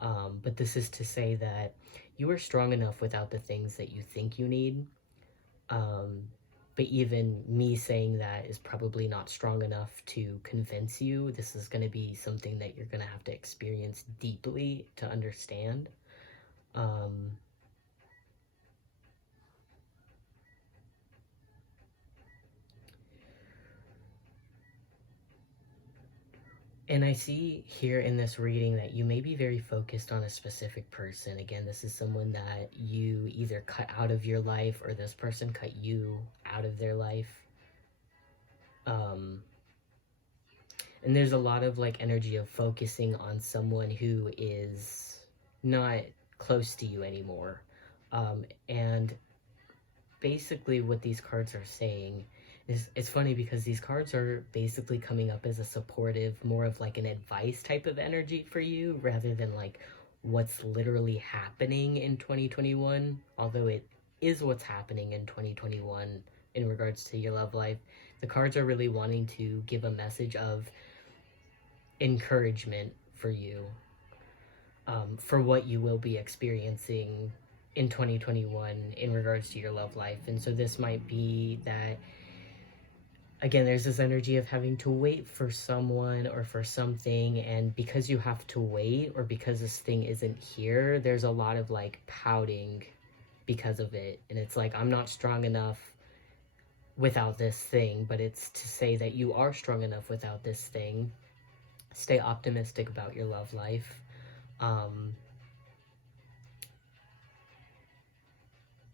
But this is to say that you are strong enough without the things that you think you need. But even me saying that is probably not strong enough to convince you. This is going to be something that you're going to have to experience deeply to understand. And I see here in this reading that you may be very focused on a specific person. Again, this is someone that you either cut out of your life or this person cut you out of their life. And there's a lot of like energy of focusing on someone who is not close to you anymore. And basically what these cards are saying is, it's funny because these cards are basically coming up as a supportive, more of like an advice type of energy for you rather than like what's literally happening in 2021, although it is what's happening in 2021 in regards to your love life. The cards are really wanting to give a message of encouragement for you, for what you will be experiencing in 2021 in regards to your love life. And so this might be that again, there's this energy of having to wait for someone or for something, and because you have to wait or because this thing isn't here, there's a lot of like pouting because of it. And it's like, I'm not strong enough without this thing, but it's to say that you are strong enough without this thing. Stay optimistic about your love life.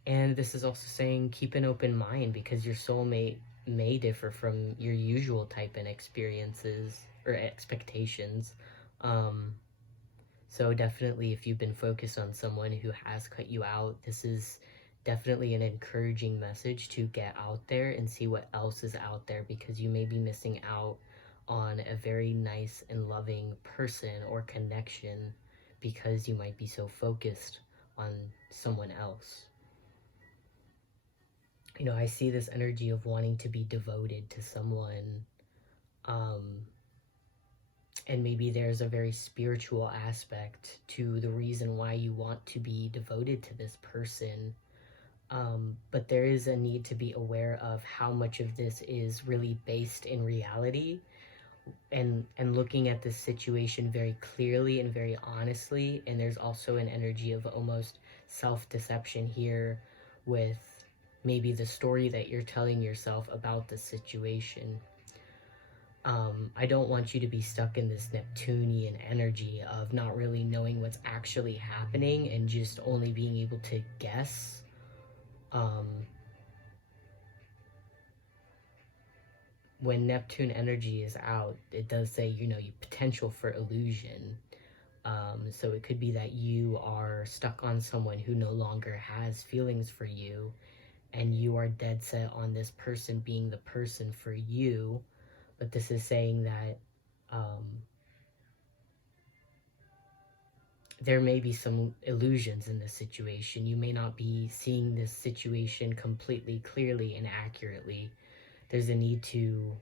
And this is also saying keep an open mind, because your soulmate may differ from your usual type and experiences or expectations. So definitely, if you've been focused on someone who has cut you out, this is definitely an encouraging message to get out there and see what else is out there, because you may be missing out on a very nice and loving person or connection because you might be so focused on someone else. You know, I see this energy of wanting to be devoted to someone. And maybe there's a very spiritual aspect to the reason why you want to be devoted to this person. But there is a need to be aware of how much of this is really based in reality, and looking at this situation very clearly and very honestly. And there's also an energy of almost self-deception here with maybe the story that you're telling yourself about the situation. I don't want you to be stuck in this Neptunian energy of not really knowing what's actually happening and just only being able to guess. When Neptune energy is out, it does say, you know, you potential for illusion. So it could be that you are stuck on someone who no longer has feelings for you, and you are dead set on this person being the person for you. But this is saying that there may be some illusions in this situation. You may not be seeing this situation completely clearly and accurately. There's a need to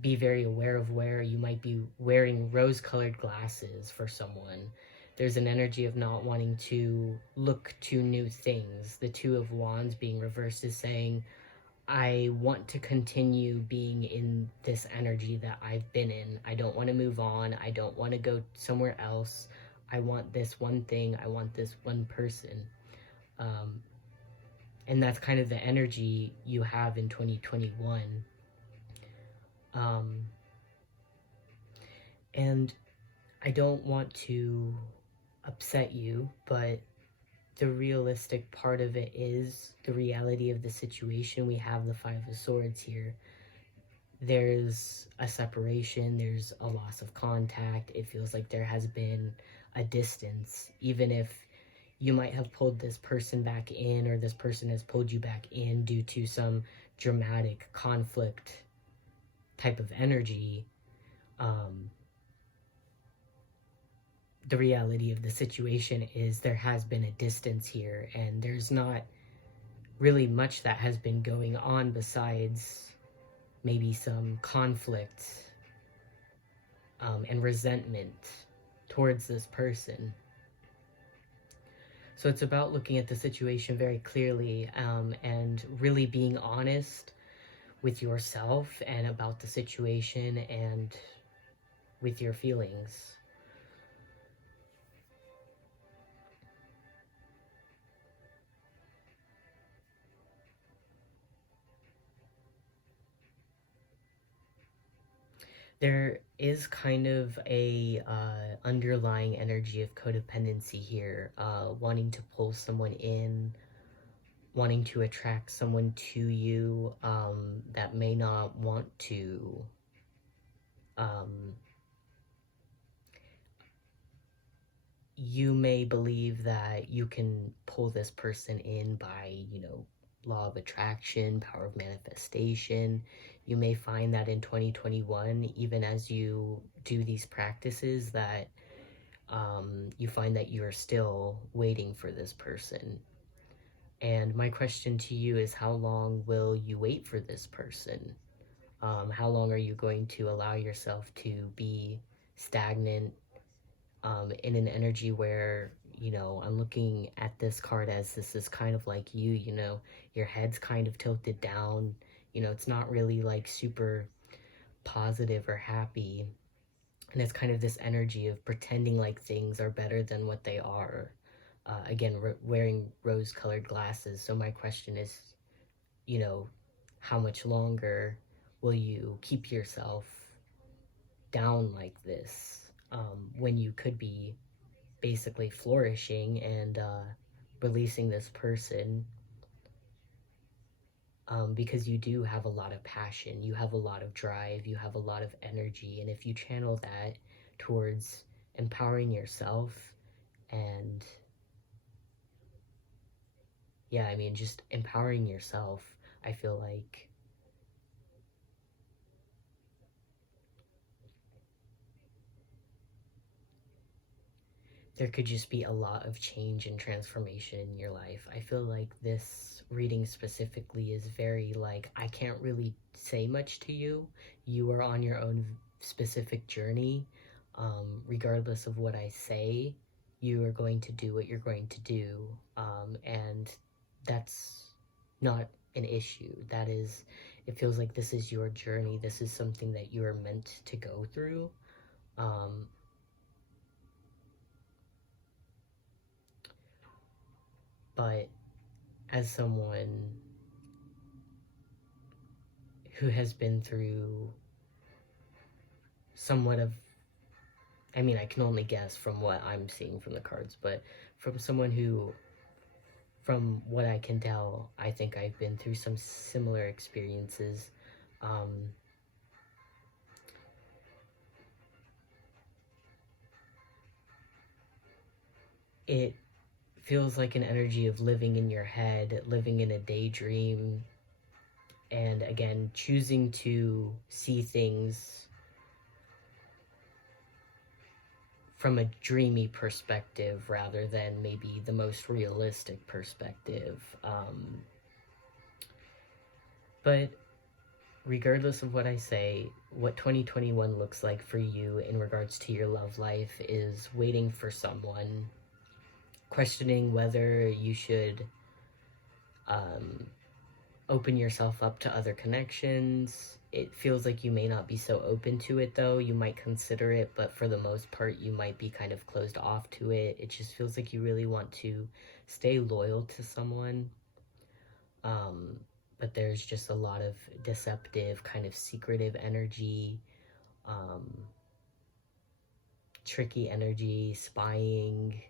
be very aware of where you might be wearing rose-colored glasses for someone. There's an energy of not wanting to look to new things. The Two of Wands being reversed is saying, I want to continue being in this energy that I've been in. I don't want to move on. I don't want to go somewhere else. I want this one thing. I want this one person. And that's kind of the energy you have in 2021. And I don't want to upset you, but the realistic part of it is the reality of the situation. We have the Five of Swords here. There's a separation, there's a loss of contact. It feels like there has been a distance. Even if you might have pulled this person back in, or this person has pulled you back in due to some dramatic conflict type of energy, the reality of the situation is there has been a distance here, and there's not really much that has been going on besides maybe some conflict and resentment towards this person. So it's about looking at the situation very clearly, and really being honest with yourself and about the situation and with your feelings. There is kind of a underlying energy of codependency here, wanting to pull someone in, wanting to attract someone to you that may not want to. You may believe that you can pull this person in by, you know, law of attraction, power of manifestation. You may find that in 2021, even as you do these practices, that you find that you're still waiting for this person. And my question to you is, how long will you wait for this person? How long are you going to allow yourself to be stagnant in an energy where, you know, I'm looking at this card as this is kind of like you know, your head's kind of tilted down, You know, it's not really like super positive or happy. And it's kind of this energy of pretending like things are better than what they are. Again, wearing rose colored glasses. So my question is, you know, how much longer will you keep yourself down like this when you could be basically flourishing and releasing this person, because you do have a lot of passion, you have a lot of drive, you have a lot of energy, and if you channel that towards empowering yourself and, yeah, I mean, just empowering yourself, I feel like there could just be a lot of change and transformation in your life. I feel like this reading specifically is very like, I can't really say much to you. You are on your own specific journey. Regardless of what I say, you are going to do what you're going to do. And that's not an issue. That is, it feels like this is your journey. This is something that you are meant to go through. Um, but as someone who has been through somewhat of, I mean, I can only guess from what I'm seeing from the cards, but from someone who, from what I can tell, I think I've been through some similar experiences. It feels like an energy of living in your head, living in a daydream, and again, choosing to see things from a dreamy perspective rather than maybe the most realistic perspective. But regardless of what I say, what 2021 looks like for you in regards to your love life is waiting for someone, questioning whether you should open yourself up to other connections. It feels like you may not be so open to it though. You might consider it, but for the most part, you might be kind of closed off to it. It just feels like you really want to stay loyal to someone. But there's just a lot of deceptive, kind of secretive energy, tricky energy, spying,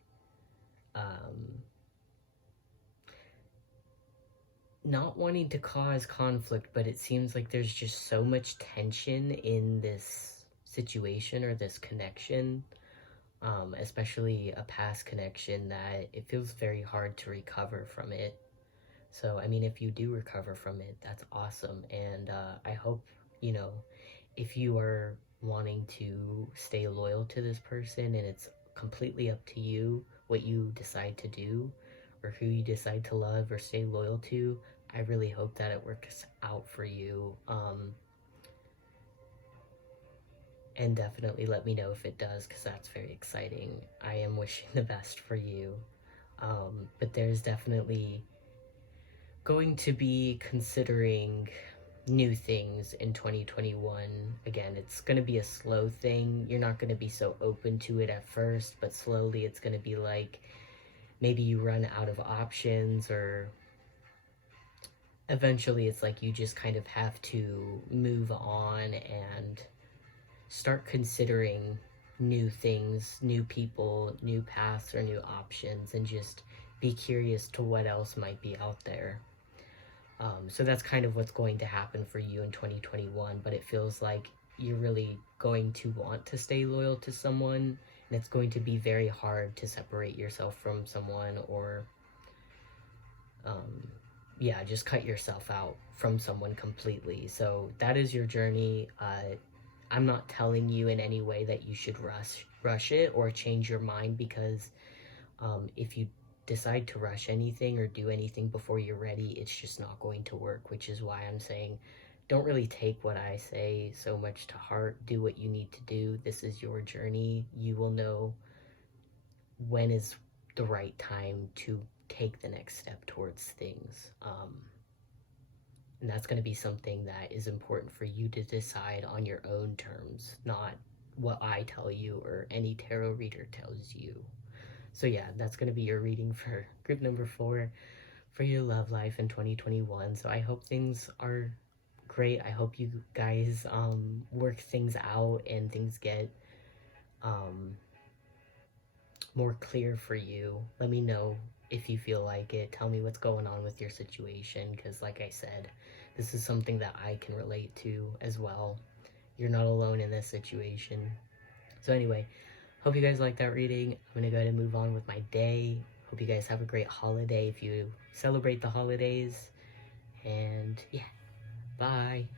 not wanting to cause conflict, but it seems like there's just so much tension in this situation or this connection, especially a past connection, that it feels very hard to recover from it. So, I mean, if you do recover from it, that's awesome. And I hope, you know, if you are wanting to stay loyal to this person, and it's completely up to you what you decide to do or who you decide to love or stay loyal to, I really hope that it works out for you. And definitely let me know if it does, because that's very exciting. I am wishing the best for you. But there's definitely going to be considering new things in 2021. Again, it's going to be a slow thing. You're not going to be so open to it at first, but slowly it's going to be like maybe you run out of options, or eventually it's like you just kind of have to move on and start considering new things, new people, new paths, or new options, and just be curious to what else might be out there. So that's kind of what's going to happen for you in 2021, but it feels like you're really going to want to stay loyal to someone, and it's going to be very hard to separate yourself from someone, or yeah, just cut yourself out from someone completely. So that is your journey. I'm not telling you in any way that you should rush it or change your mind, because if you decide to rush anything or do anything before you're ready, it's just not going to work, which is why I'm saying don't really take what I say so much to heart. Do what you need to do. This is your journey. You will know when is the right time to take the next step towards things. And that's going to be something that is important for you to decide on your own terms, not what I tell you or any tarot reader tells you. So yeah, that's going to be your reading for group number 4 for your love life in 2021. So I hope things are great. I hope you guys work things out and things get more clear for you. Let me know if you feel like it. Tell me what's going on with your situation, because like I said, this is something that I can relate to as well. You're not alone in this situation. So anyway, hope you guys like that reading. I'm gonna go ahead and move on with my day. Hope you guys have a great holiday if you celebrate the holidays. And yeah, bye.